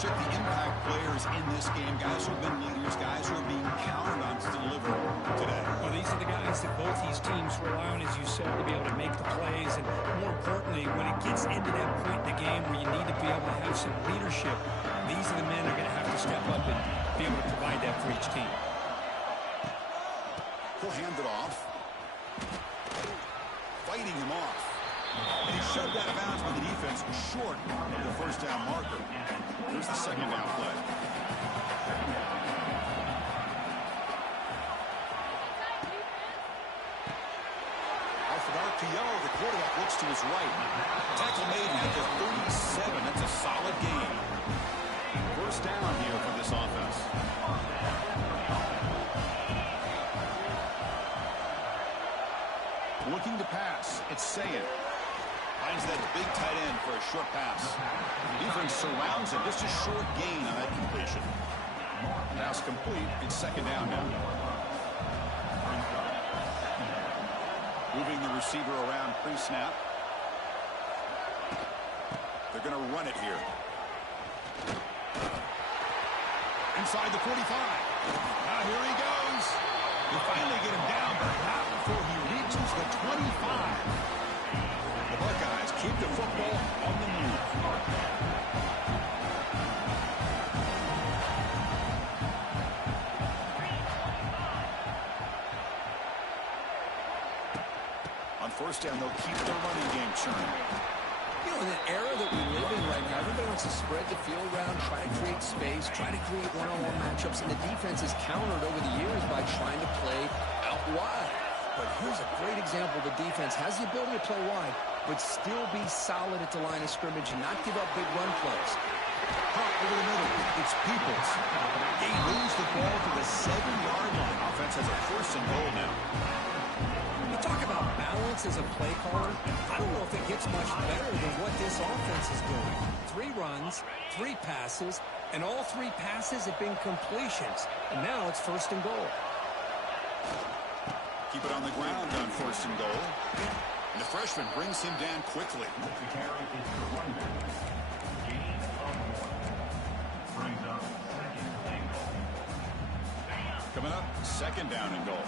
Chick, the impact players in this game, guys who have been leaders, guys who are being counted on to deliver today. Well, these are the guys that both these teams rely on, as you said, to be able to make the plays. And more importantly, when it gets into that point in the game where you need to be able to have some leadership, these are the men that are going to have to step up and be able to provide that for each team. He'll hand it off. Fighting him off. And he shoved out of bounds by the defense short of the first down marker. Here's the second down play. Off an RPO, the quarterback looks to his right. Tackle made at the 37. That's a solid gain. First down here for this offense. Looking to pass. It's Sayan. Finds that big tight end for a short pass. Defense surrounds him. Just a short gain on that completion. Pass complete. It's second down now. Moving the receiver around pre-snap. They're going to run it here. Inside the 45. Now here he goes. They finally get him down, but not before he reaches the 25. The Buckeyes keep the football on the move. On first down, they'll keep their running game churning. You know, in an era that we live in right now, everybody wants to spread the field around, try to create space, try to create one-on-one matchups, and the defense is countered over the years by trying to play out wide. But here's a great example. The defense has the ability to play wide, but still be solid at the line of scrimmage and not give up big run plays. Hot over the middle. It's Peoples. They lose the ball to the 7-yard line. Offense has a first and goal now. You talk about balance as a play caller. I don't know if it gets much better than what this offense is doing. 3 runs, 3 passes, and all 3 passes have been completions. And now it's first and goal. Keep it on the ground on first and goal. And the freshman brings him down quickly. Coming up, second down and goal.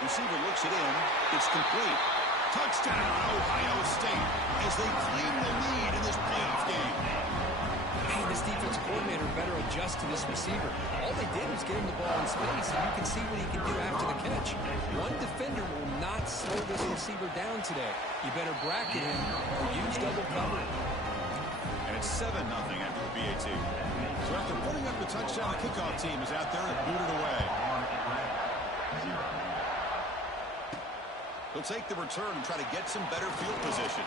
Receiver looks it in. It's complete. Touchdown, Ohio State, as they claim the lead in this playoff game. Hey, this defense coordinator better adjust to this receiver. All they did was get him the ball in space, and you can see what he can do after the catch. One defender will not slow this receiver down today. You better bracket him or use double cover. And it's 7-0 after the BAT. So after putting up the touchdown, the kickoff team is out there to boot it away. He'll take the return and try to get some better field position.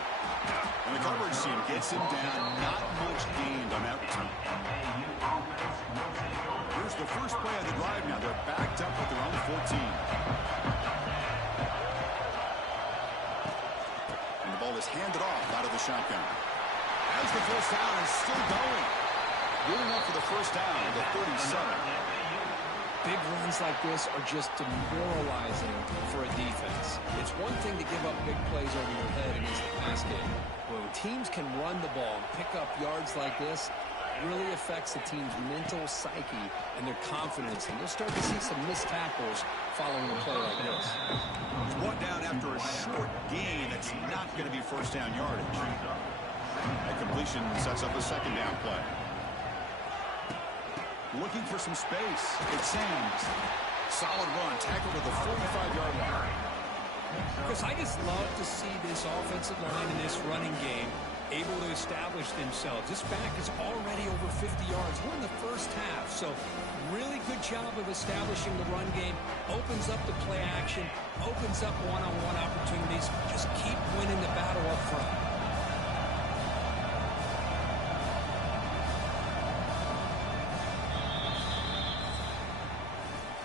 And the coverage team gets him down. Not much gained on that return. Here's the first play of the drive now. They're backed up at their own 14. And the ball is handed off out of the shotgun. As the first down is still going. Good enough for the first down at the 37. Big runs like this are just demoralizing for a defense. It's one thing to give up big plays over your head against the pass game. When teams can run the ball and pick up yards like this, it really affects the team's mental psyche and their confidence. And you'll start to see some missed tackles following a play like this. It's one down after a short gain that's not going to be first down yardage. That completion sets up a second down play. Looking for some space. It's Sands. Solid run. Tackled at the 45-yard line. Because I just love to see this offensive line and this running game able to establish themselves. This back is already over 50 yards. We're in the first half, so really good job of establishing the run game. Opens up the play action, opens up one-on-one opportunities. Just keep winning the battle up front.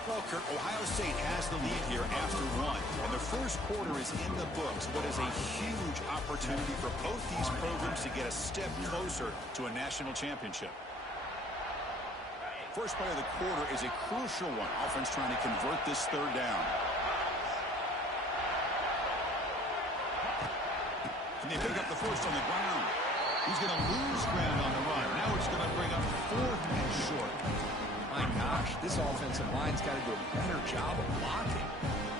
Well, Kurt, Ohio State has the lead here after 1, and the first quarter is in the books. What is a huge opportunity for both these programs to get a step closer to a national championship. First play of the quarter is a crucial one. Offense trying to convert this third down. And they pick up the first on the ground. He's going to lose ground on the run. Now it's going to bring up 4th and short. My gosh, this offensive line's got to do a better job of blocking.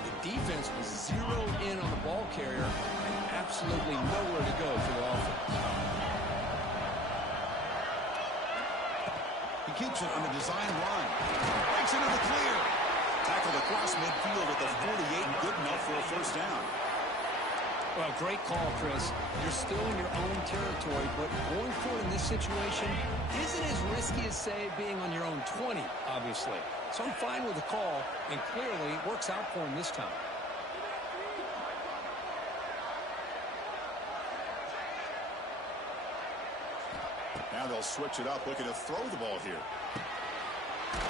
The defense was zeroed in on the ball carrier and absolutely nowhere to go for the offense. He keeps it on a design run. Breaks into the clear. Tackled across midfield at the 48. Good enough for a first down. Well, great call, Chris. You're still in your own territory, but going forward in this situation isn't as risky as, say, being on your own 20, obviously. So I'm fine with the call, and clearly it works out for him this time. Now they'll switch it up, looking to throw the ball here.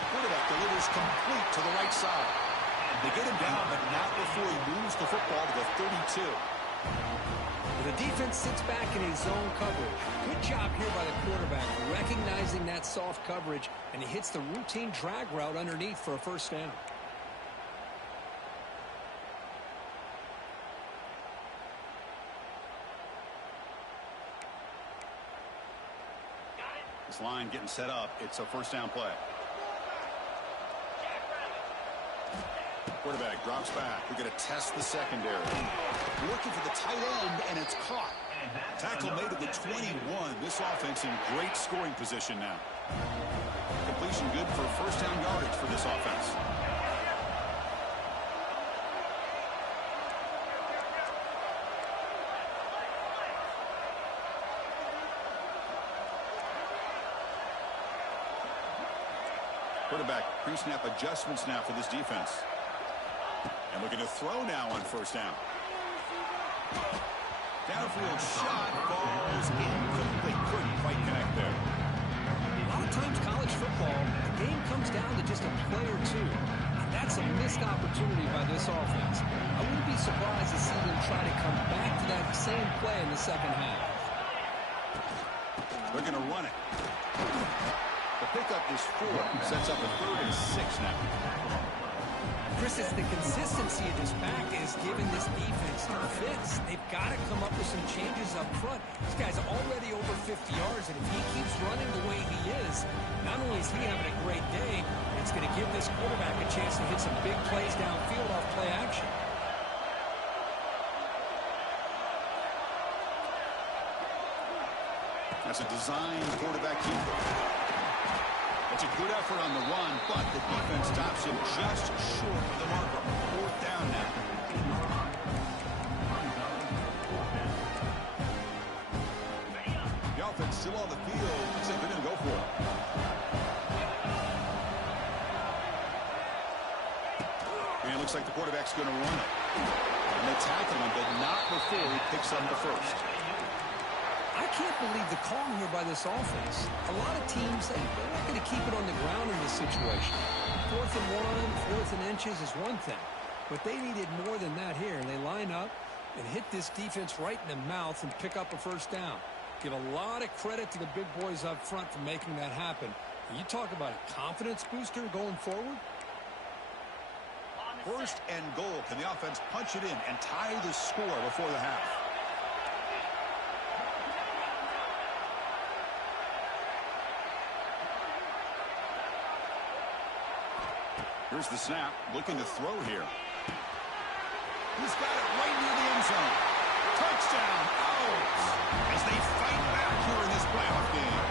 Quarterback delivers complete to the right side. They get him down, but not before he moves the football to the 32. The defense sits back in his zone coverage. Good job here by the quarterback, recognizing that soft coverage, and he hits the routine drag route underneath for a first down. This line getting set up. It's a first down play. Quarterback drops back. We're going to test the secondary. Looking for the tight end, and it's caught. Tackle made at the 21. This offense in great scoring position now. Completion good for first down yardage for this offense. Quarterback pre-snap adjustments now for this defense. And looking to throw now on first down. Downfield shot, falls incomplete. Couldn't quite connect there. A lot of times college football, the game comes down to just a play or two. And that's a missed opportunity by this offense. I wouldn't be surprised to see them try to come back to that same play in the second half. They're going to run it. The pickup is 4. Sets up a 3rd and 6 now. Chris, it's the consistency of this back is giving this defense fits. They've got to come up with some changes up front. This guy's already over 50 yards, and if he keeps running the way he is, not only is he having a great day, it's going to give this quarterback a chance to hit some big plays downfield off play action. That's a design quarterback keeper. It's a good effort on the run, but the defense stops him just short of the marker. 4th down now. The offense still on the field. Looks like they're going to go for it. And it looks like the quarterback's going to run it. And they tackle him, but not before he picks up the first. I can't believe the call here by this offense. A lot of teams, they're not going to keep it on the ground in this situation. 4th and 1, 4th and inches is one thing. But they needed more than that here. And they line up and hit this defense right in the mouth and pick up a first down. Give a lot of credit to the big boys up front for making that happen. And you talk about a confidence booster going forward. 1st and goal. Can the offense punch it in and tie the score before the half? Here's the snap, looking to throw here. He's got it right near the end zone. Touchdown, Owls, as they fight back here in this playoff game.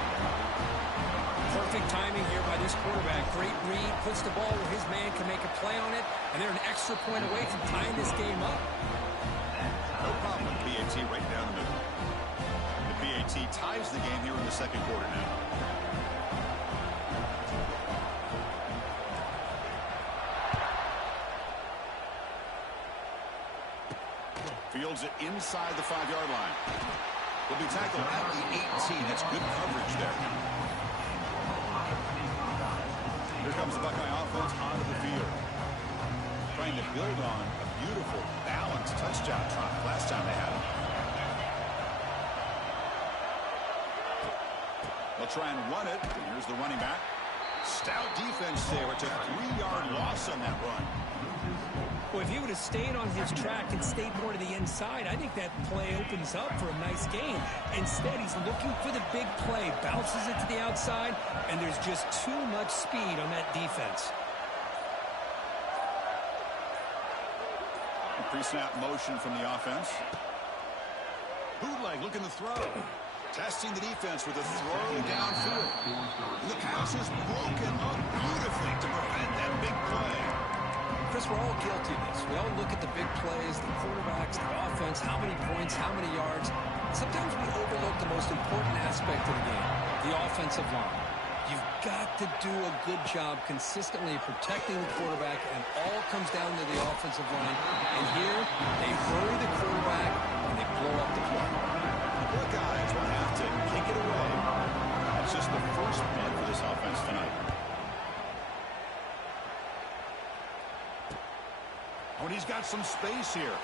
Perfect timing here by this quarterback. Great read, puts the ball where his man can make a play on it, and they're an extra point away from tying this game up. No problem, PAT right down the middle. The PAT ties the game here in the second quarter now. Fields it inside the 5-yard line. Will be tackled at the 18. That's good coverage there. Here comes the Buckeye offense onto the field. Trying to build on a beautiful, balanced touchdown drop last time they had it. They'll try and run it. Here's the running back. Stout defense there. It's a 3-yard loss on that run. Well, if he would have stayed on his track and stayed more to the inside, I think that play opens up for a nice gain. Instead, he's looking for the big play, bounces it to the outside, and there's just too much speed on that defense. A pre-snap motion from the offense. Bootleg looking to throw. Testing the defense with a throw downfield. And the pass is broken up beautifully to prevent that big play. Chris, we're all guilty of this. We all look at the big plays, the quarterbacks, the offense, how many points, how many yards. Sometimes we overlook the most important aspect of the game, the offensive line. You've got to do a good job consistently protecting the quarterback, and all comes down to the offensive line. And here, they hurry the quarterback, and they blow up the play. The Buckeyes will have to kick it away. That's just the first punt for this offense tonight. Oh, and he's got some space here.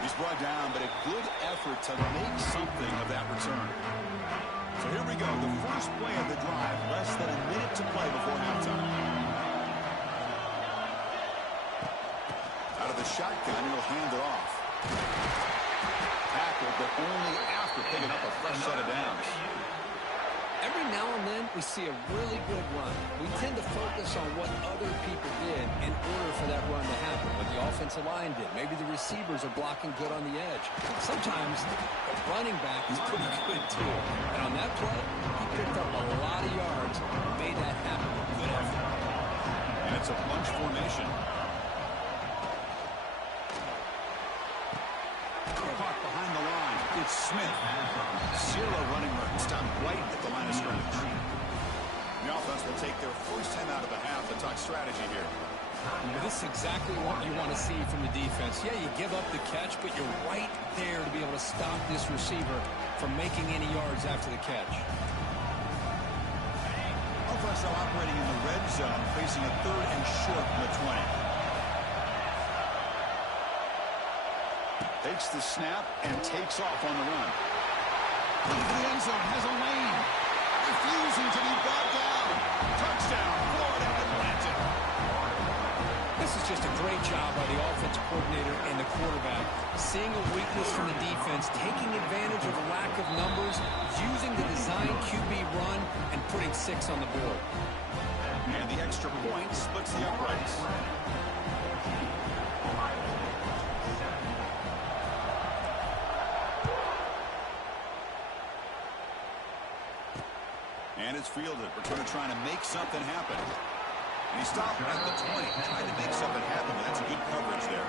He's brought down, but a good effort to make something of that return. So here we go, the first play of the drive, less than a minute to play before halftime. Out of the shotgun, he'll hand it off. Tackled, but only after picking up a fresh set of downs. Every now and then, we see a really good run. We tend to focus on what other people did in order for that run to happen. What the offensive line did. Maybe the receivers are blocking good on the edge. Sometimes the running back is pretty good, too. And on that play, he picked up a lot of yards and made that happen. Good effort. And it's a bunch formation. Caught behind the line. It's Smith. Zero running room. Stopped right at the line of scrimmage. The offense will take their first time out of the half to talk strategy here. Well, this is exactly what you want to see from the defense. Yeah, you give up the catch, but you're right there to be able to stop this receiver from making any yards after the catch. Offense now operating in the red zone, facing a third and short from the 20. Takes the snap and takes off on the run. Into the end zone, has a lane. Refusing to be brought down. Touchdown, Florida Atlantic. This is just a great job by the offensive coordinator and the quarterback. Seeing a weakness from the defense, taking advantage of a lack of numbers, using the design QB run, and putting 6 on the board. And the extra point splits the uprights. And it's fielded. Returner trying to make something happen. And he stopped at the 20, trying to make something happen. That's good coverage there.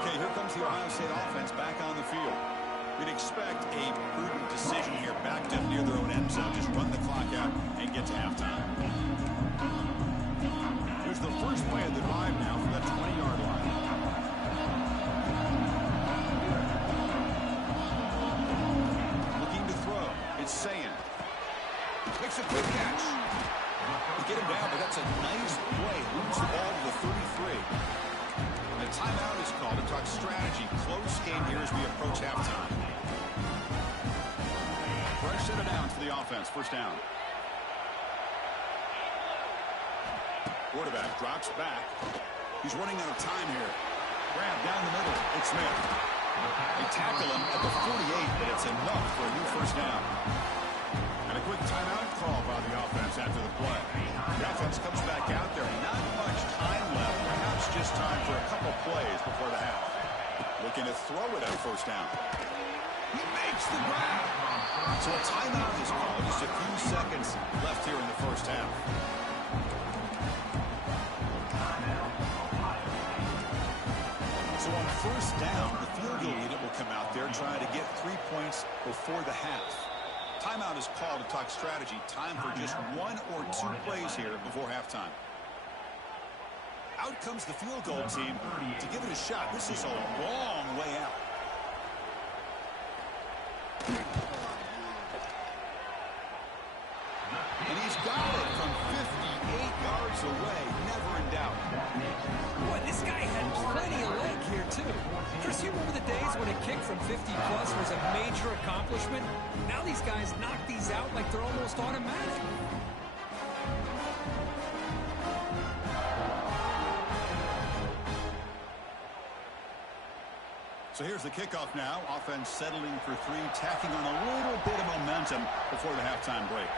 Okay, here comes the Ohio State offense back on the field. We'd expect a prudent decision here, backed up near their own end zone. Just run the clock out and get to halftime. Here's the first play of the drive now from the 20-yard line. Looking to throw. It's Sayan. Makes a quick catch. They get him down, but that's a nice play. Moves the ball to the 33. And a timeout is called to talk strategy. Close game here as we approach halftime. Fresh set of downs for the offense. First down. Quarterback drops back. He's running out of time here. Grab down the middle. It's Smith. They tackle him at the 48, but it's enough for a new first down. And a quick timeout call by the offense after the play. The offense comes back out there. Not much time left. Perhaps just time for a couple plays before the half. Looking to throw it at first down. He makes the grab. So a timeout is called. Just a few seconds left here in the first half. So on first down, the field goal unit will come out there trying to get 3 points before the half. Timeout is called to talk strategy. Time for just 1 or 2 plays here before halftime. Out comes the field goal team to give it a shot. This is a long way out. And he's got it from 58 yards away. Never in doubt. Boy, this guy had plenty of leg here, too. Chris, you remember the days when a kick from 50-plus was a major accomplishment? Now these guys knock these out like they're almost automatic. So here's the kickoff now. Offense settling for three, tacking on a little bit of momentum before the halftime break.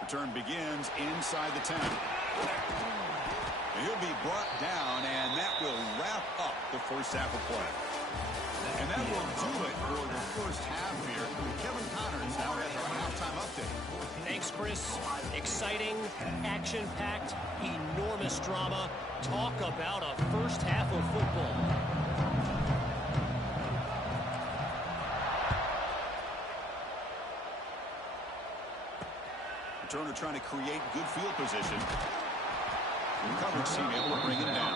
Return begins inside the 10. He'll be brought down, and that will wrap up the first half of play. And that will do it for the first half here. Kevin Connors now has our halftime update. Thanks, Chris. Exciting, action-packed, enormous drama. Talk about a first half of football. Returner trying to create good field position. The coverage team able to bring him down.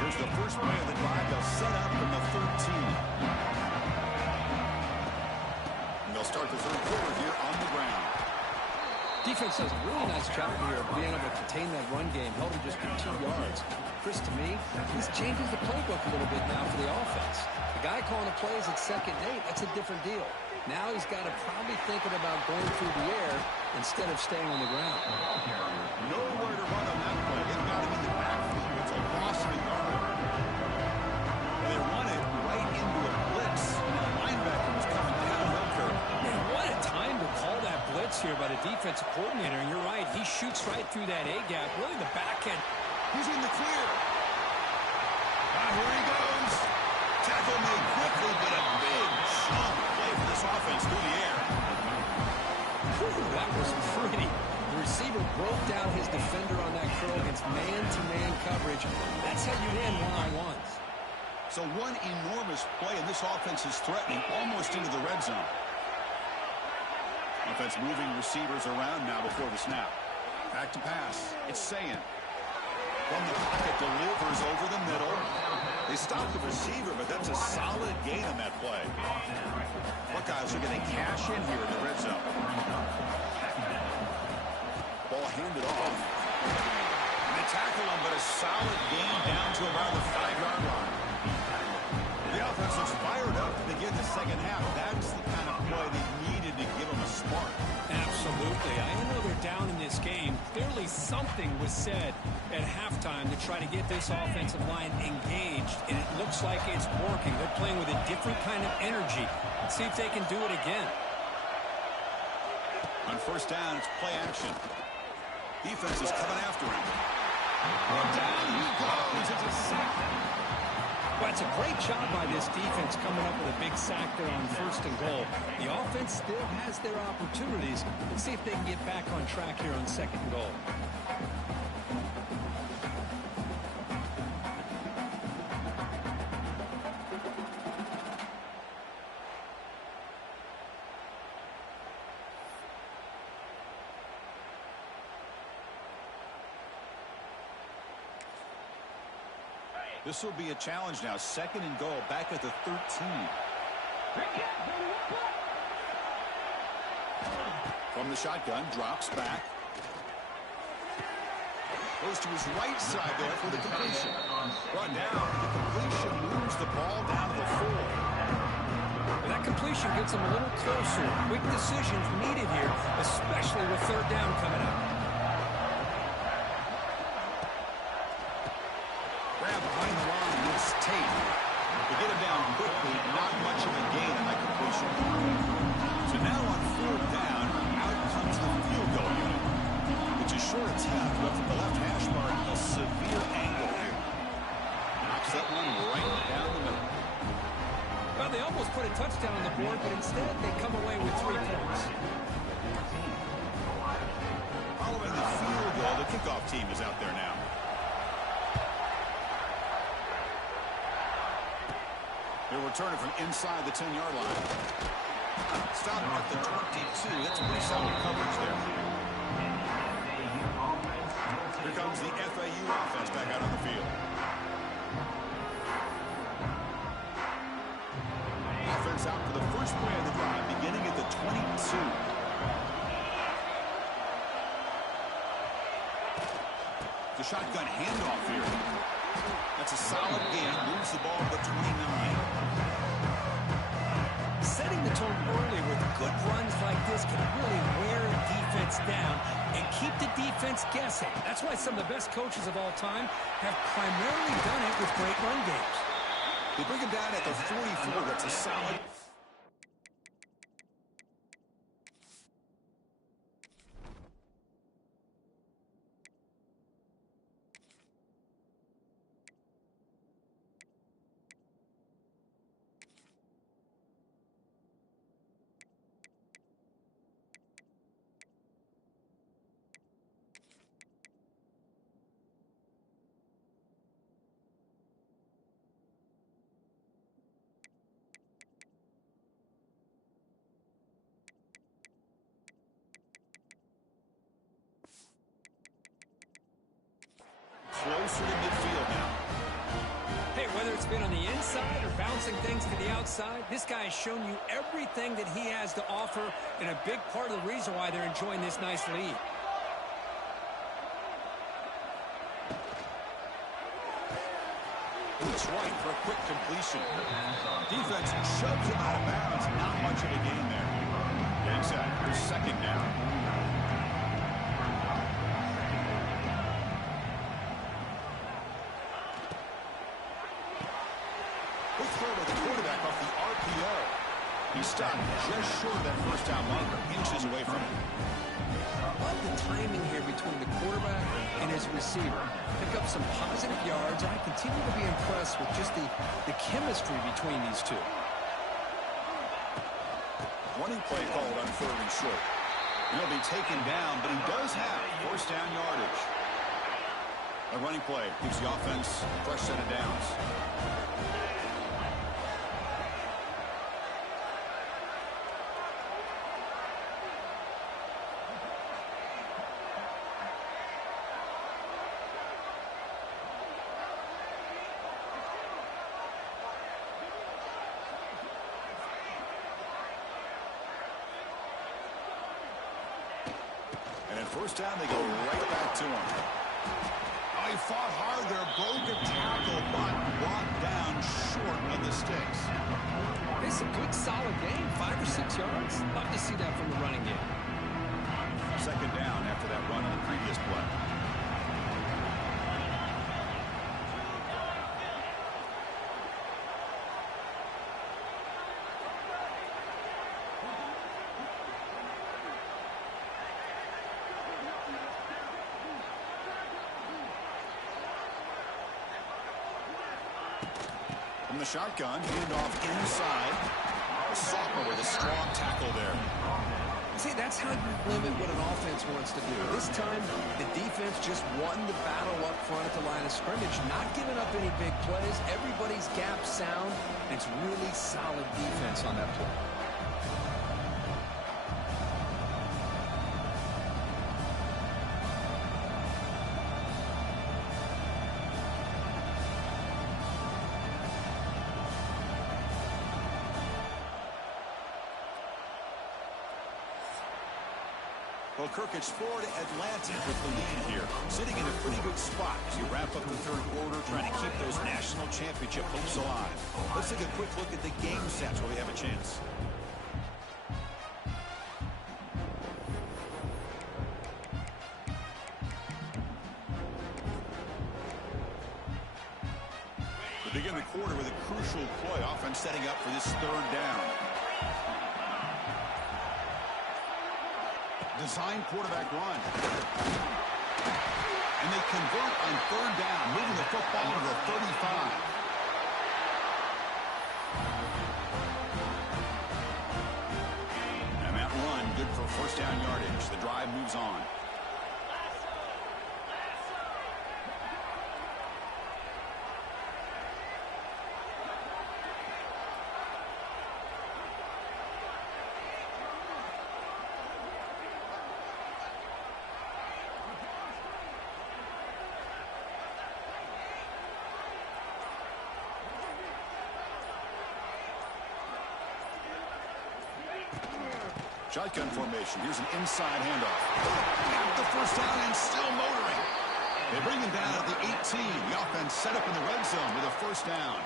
Here's the first play of the drive. They'll set up from the 13. And they'll start the third quarter here on the ground. Defense does a really nice job here of being able to contain that run game, held him just to 2 yards. Chris, to me, this changes the playbook a little bit now for the offense. The guy calling the plays at 2nd and 8, that's a different deal. Now he's got to probably thinking about going through the air instead of staying on the ground. Nowhere to run on that play. It's got to be the backfield. It's a loss of a yard. They run it right into a blitz. The linebacker was coming downhill curve. Man, what a time to call that blitz here by the defensive coordinator. And you're right, he shoots right through that A-gap. Really the back end. He's in the clear. Here he goes. Tackle made quickly, but a big chunk play for this offense through the air. Whew, that was pretty. The receiver broke down his defender on that curl against man-to-man coverage. That's how you win one-on-ones. So one enormous play, and this offense is threatening almost into the red zone. Offense moving receivers around now before the snap. Back to pass. It's Sayan. From the pocket, delivers over the middle. They stop the receiver, but that's a solid gain on that play. Buckeyes are going to cash in here in the red zone. Ball handed off. And they tackle him, but a solid gain down to about the 5-yard line. The offense looks fired up to begin the second half. That's the kind of play they needed to give them a spark. Absolutely. I know they're down in this game. Clearly something was said at halftime to try to get this offensive line engaged, and it looks like it's working. They're playing with a different kind of energy. Let's see if they can do it again. On first down, it's play action. Defense is coming after him. And down he goes. It's a sack. Well, it's a great job by this defense coming up with a big sack there on 1st and goal. The offense still has their opportunities. Let's see if they can get back on track here on 2nd and goal. This will be a challenge now. 2nd and goal, back at the 13. From the shotgun, drops back. Goes to his right side there for the completion. Brought down. The completion moves the ball down to the 4. Well, that completion gets him a little closer. Quick decisions needed here, especially with 3rd down coming up. Grab behind the line, it's Tate. To get him down quickly, not much of a gain on that completion. So now on 4th down, out comes the field goal unit. It's a short attempt, but from the left hash mark, a severe angle here. Knocks that one right down the middle. Well, they almost put a touchdown on the board, but instead they come away with 3 points. Following the field goal, the kickoff team is out there now. They're returning from inside the 10-yard line. Stopping at the 22. That's pretty solid coverage there. Here comes the FAU offense back out on the field. Offense out for the first play of the drive, beginning at the 22. The shotgun handoff here. That's a solid gain. Moves the ball to the 29. Setting setting the tone early with good runs like this can really wear a defense down and keep the defense guessing. That's why some of the best coaches of all time have primarily done it with great run games. They bring him down at the 44. That's a solid. Closer to midfield now. Hey, whether it's been on the inside or bouncing things to the outside, this guy has shown you everything that he has to offer and a big part of the reason why they're enjoying this nice lead. It's right for a quick completion. Defense shoves him out of bounds. Not much of a gain there. Getting set for second down. With the quarterback off the RPO. He stopped just short of that first down marker, inches away from him. Love the timing here between the quarterback and his receiver. Pick up some positive yards. I continue to be impressed with just the chemistry between these two. Running play called on 3rd and short. He'll be taken down, but he does have first down yardage. A running play gives the offense a fresh set of downs. And at first down, they go right back to him. Oh, he fought hard there, broke a tackle, but brought down short of the sticks. It's a good, solid game, 5 or 6 yards. Love to see that from the running game. Second down after that run on the previous play. From the shotgun, handed off inside. Sophomore with a strong tackle there. See, that's how you limit what an offense wants to do. This time, the defense just won the battle up front at the line of scrimmage, not giving up any big plays. Everybody's gap sound. It's really solid defense on that play. Well, Kirk, it's Florida Atlantic with the lead here, sitting in a pretty good spot as you wrap up the third quarter, trying to keep those national championship hopes alive. Let's take a quick look at the game stats where we have a chance. We begin the quarter with a crucial play. Offense setting up for this third down. Design quarterback run. And they convert on third down, moving the football to the 35. And that run, good for first down yardage. The drive moves on. Shotgun formation. Here's an inside handoff. Got the first down and still motoring. They bring him down at the 18. The offense set up in the red zone with a first down.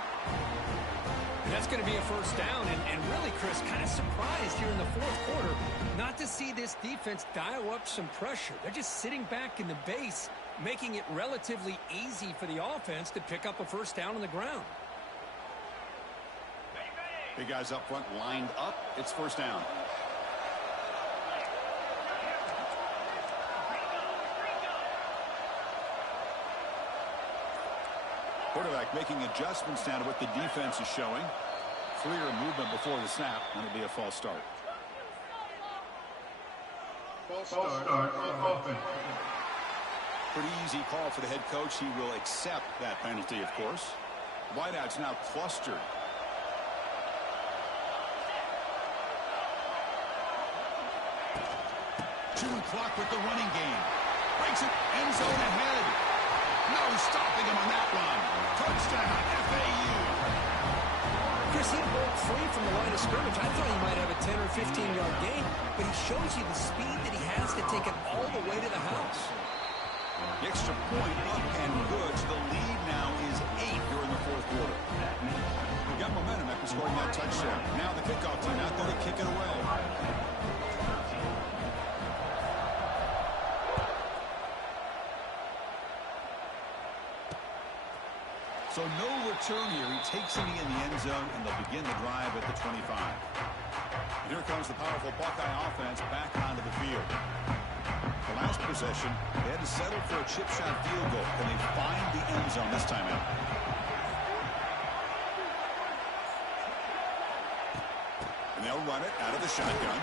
That's going to be a first down, and really, Chris, kind of surprised here in the fourth quarter not to see this defense dial up some pressure. They're just sitting back in the base, making it relatively easy for the offense to pick up a first down on the ground. Big guys up front lined up. It's first down. Quarterback making adjustments now to what the defense is showing. Freer movement before the snap, and it'll be a false start. False start on offense. Pretty easy call for the head coach. He will accept that penalty, of course. Wideouts now clustered. Chewing clock with the running game. Breaks it. End zone ahead. No stopping him on that run. Touchdown, FAU. Chris, he broke free from the line of scrimmage. I thought he might have a 10 or 15-yard gain, but he shows you the speed that he has to take it all the way to the house. The extra point up and good. So the lead now is 8 here in the fourth quarter. We got momentum after scoring that touchdown. Now the kickoff team out there to kick it away. So no return here. He takes it in the end zone, and they'll begin the drive at the 25. And here comes the powerful Buckeye offense back onto the field. The last possession, they had to settle for a chip shot field goal. Can they find the end zone this time out? And they'll run it out of the shotgun.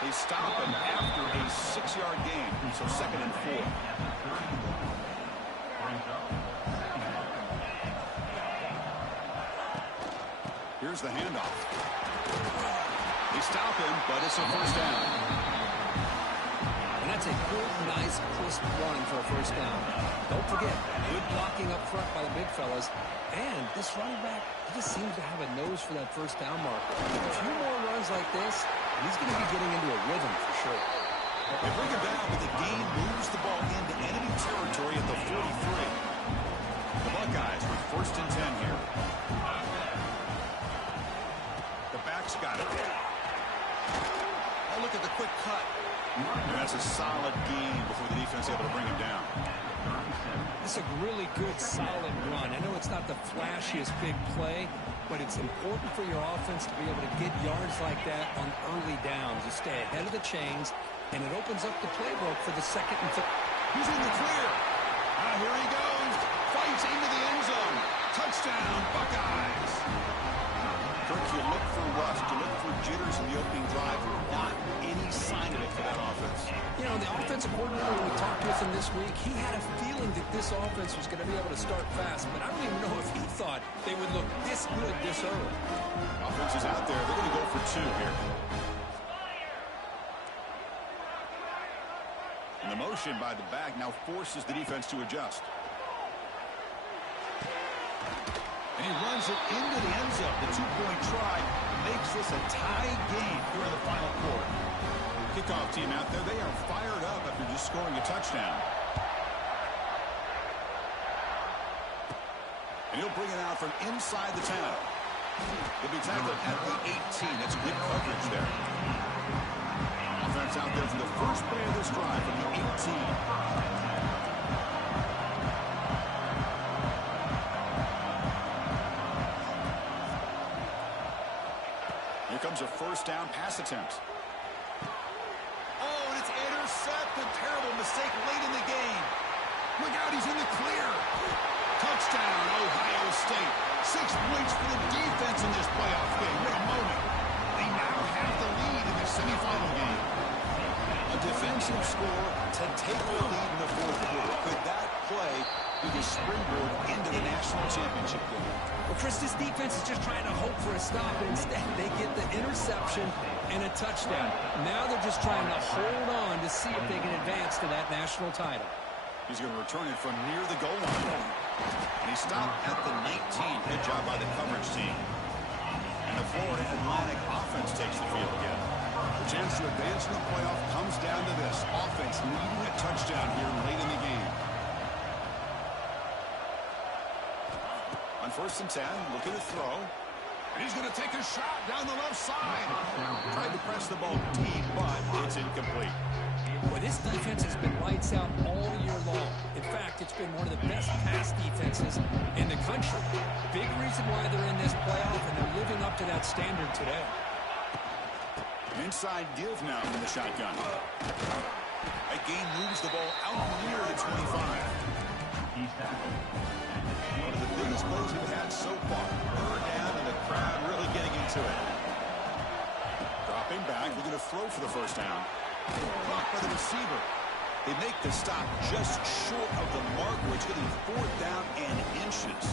They stop him after a 6-yard gain, so 2nd and 4. Here's the handoff. They stop him, but it's a first down. And that's a good, nice, crisp run for a first down. Don't forget, good blocking up front by the big fellas. And this running back, he just seems to have a nose for that first down marker. A few more runs like this, and he's going to be getting into a rhythm for sure. They bring him down, but the game moves the ball into enemy territory at the 43. The Buckeyes with 1st and 10 here. The back's got it. Oh, look at the quick cut. And that's a solid gain before the defense able to bring him down. This is a really good, solid run. I know it's not the flashiest big play, but it's important for your offense to be able to get yards like that on early downs. You stay ahead of the chains, and it opens up the playbook for the 2nd and 3rd. He's in the clear. Here he goes. Fights into the end zone. Touchdown, Buckeyes. Kirk, you look for rust. You look for jitters in the opening drive. Not any sign of it for that offense. You know, the offensive coordinator, when we talked with him this week, he had a feeling that this offense was going to be able to start fast, but I don't even know if he thought they would look this good this early. Offense is out there. They're going to go for 2 here. And the motion by the back now forces the defense to adjust. And he runs it into the end zone. The 2-point try makes this a tie game here in the final quarter. Kickoff team out there. They are fired up after just scoring a touchdown. And he'll bring it out from inside the 10. He'll be tackled at the 18. That's good coverage there. Offense out there for the first play of this drive from the 18. Here comes a first down pass attempt. Oh, and it's intercepted. Terrible mistake late in the game. Look out, he's in the clear. Touchdown, Ohio State. 6 points for the defense in this playoff game. What a moment. They now have the lead in the semifinal game. A defensive score to take the lead in the fourth quarter. Could that play be the springboard into the national championship game? Well, Chris, this defense is just trying to hope for a stop, and instead they get the interception and a touchdown. Now they're just trying to hold on to see if they can advance to that national title. He's going to return it from near the goal line. And he stopped at the 19. Good job by the coverage team. And the Florida Atlantic offense takes the field again. The chance to advance in the playoff comes down to this. Offense needing a touchdown here late in the game. On 1st and 10, looking to throw. He's going to take a shot down the left side. Tried to press the ball deep, but it's incomplete. Well, this defense has been lights out all year long. In fact, it's been one of the best pass defenses in the country. Big reason why they're in this playoff, and they're living up to that standard today. Inside give now from the shotgun. That gain moves the ball out near the 25. One of the biggest plays we've had so far. Third down, and the crowd really getting into it. Dropping back, looking to throw for the first down. Blocked by the receiver. They make the stop just short of the mark, where it's going to be fourth down and inches.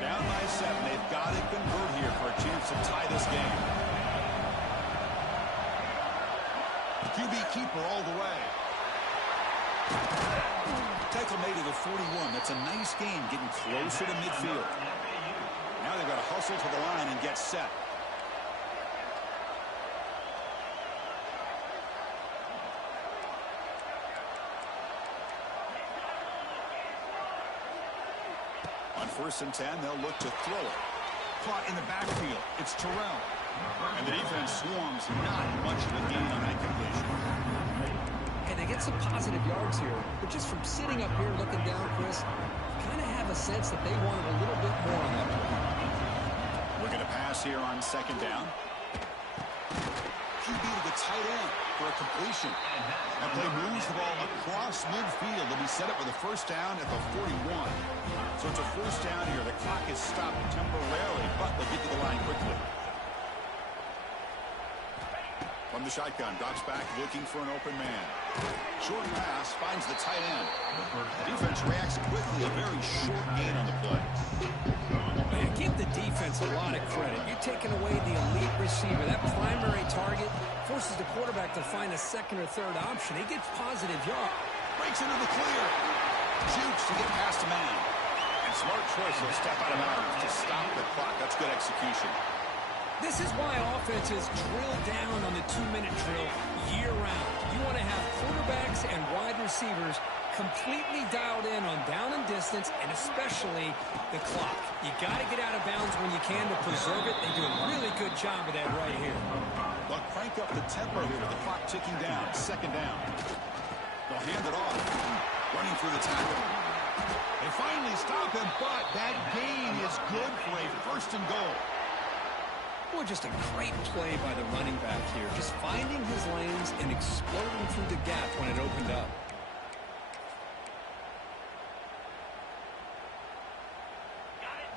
Down by 7. They've got to convert here for a chance to tie this game. QB keeper all the way. Tackle made to the 41. That's a nice gain, getting closer to midfield. Now they've got to hustle to the line and get set. On 1st and 10, they'll look to throw it. Caught in the backfield. It's Terrell. And the defense swarms. Not much of a gain on that completion. And they get some positive yards here. But just from sitting up here looking down, Chris, you kind of have a sense that they wanted a little bit more on that play. We're going to pass here on 2nd down. QB to the tight end for a completion. That play moves the ball across midfield. They'll be set up with a first down at the 41. So it's a first down here. The clock is stopped temporarily, but they'll get to the line quickly. From the shotgun, drops back looking for an open man. Short pass finds the tight end. Defense reacts quickly. A very short gain on the play. Man, give the defense a lot of credit. You're taking away the elite receiver. That primary target forces the quarterback to find a second or third option. He gets positive yards. Breaks into the clear. Jukes to get past a man. And smart choice. He'll step out of bounds to stop the clock. That's good execution. This is why offenses drill down on the 2-minute drill year-round. You want to have quarterbacks and wide receivers completely dialed in on down and distance, and especially the clock. You got to get out of bounds when you can to preserve it. They do a really good job of that right here. They'll crank up the tempo here with the clock ticking down. 2nd down. They'll hand it off. Running through the tackle. They finally stop him, but that gain is good for a 1st and goal. Boy, just a great play by the running back here. Just finding his lanes and exploding through the gap when it opened up.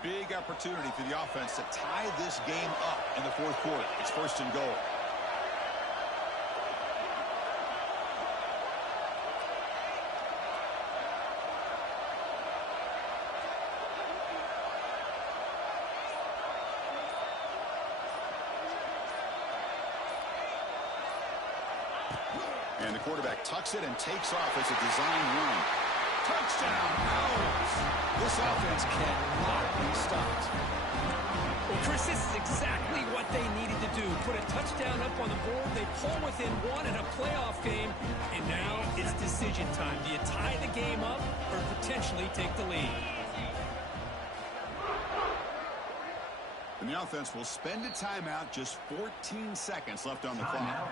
Big opportunity for the offense to tie this game up in the 4th quarter. It's 1st and goal. And the quarterback tucks it and takes off. It's a design run. Touchdown, Owls! This offense cannot be stopped. Well, Chris, this is exactly what they needed to do. Put a touchdown up on the board. They pull within one in a playoff game. And now it's decision time. Do you tie the game up or potentially take the lead? And the offense will spend a timeout. Just 14 seconds left on the clock.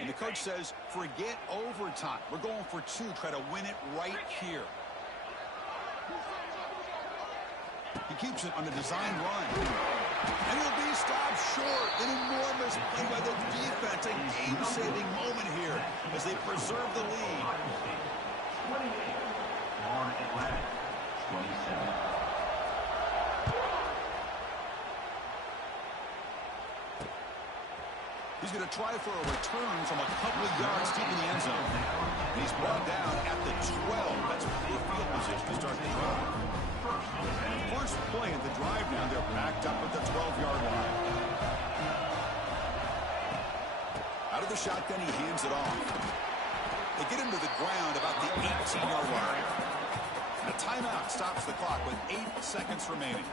And the coach says, forget overtime. We're going for 2. Try to win it right here. He keeps it on the design run. And he'll be stopped short. An enormous play by the defense. A game-saving moment here as they preserve the lead. He's going to try for a return from a couple of yards deep in the end zone. And he's brought down at the 12. That's poor field position to start the drive. First play at the drive now. They're backed up at the 12-yard line. Out of the shotgun, he hands it off. They get him to the ground about the 18-yard line. A timeout stops the clock with 8 seconds remaining.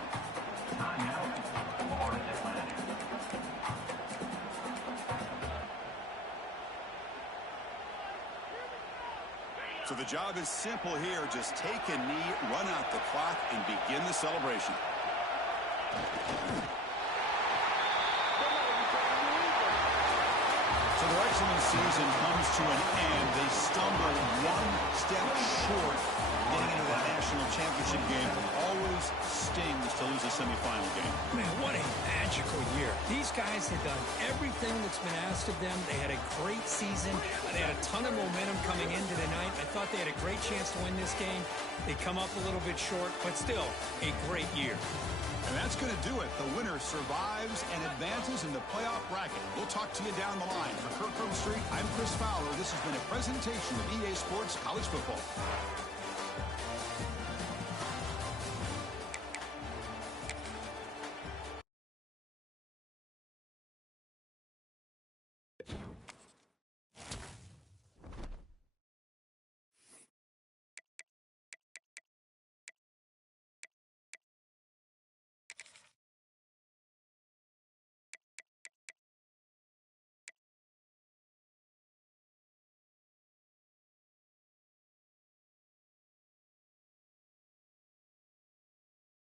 So the job is simple here. Just take a knee, run out the clock, and begin the celebration. So their excellent season comes to an end. They stumble one step short getting into that national championship game. Always stings to lose a semifinal game. Man, what a magical year. These guys had done everything that's been asked of them. They had a great season. They had a ton of momentum coming into the night. I thought they had a great chance to win this game. They come up a little bit short, but still a great year. And that's going to do it. The winner survives and advances in the playoff bracket. We'll talk to you down the line. For Kirk Street, I'm Chris Fowler. This has been a presentation of EA Sports College Football.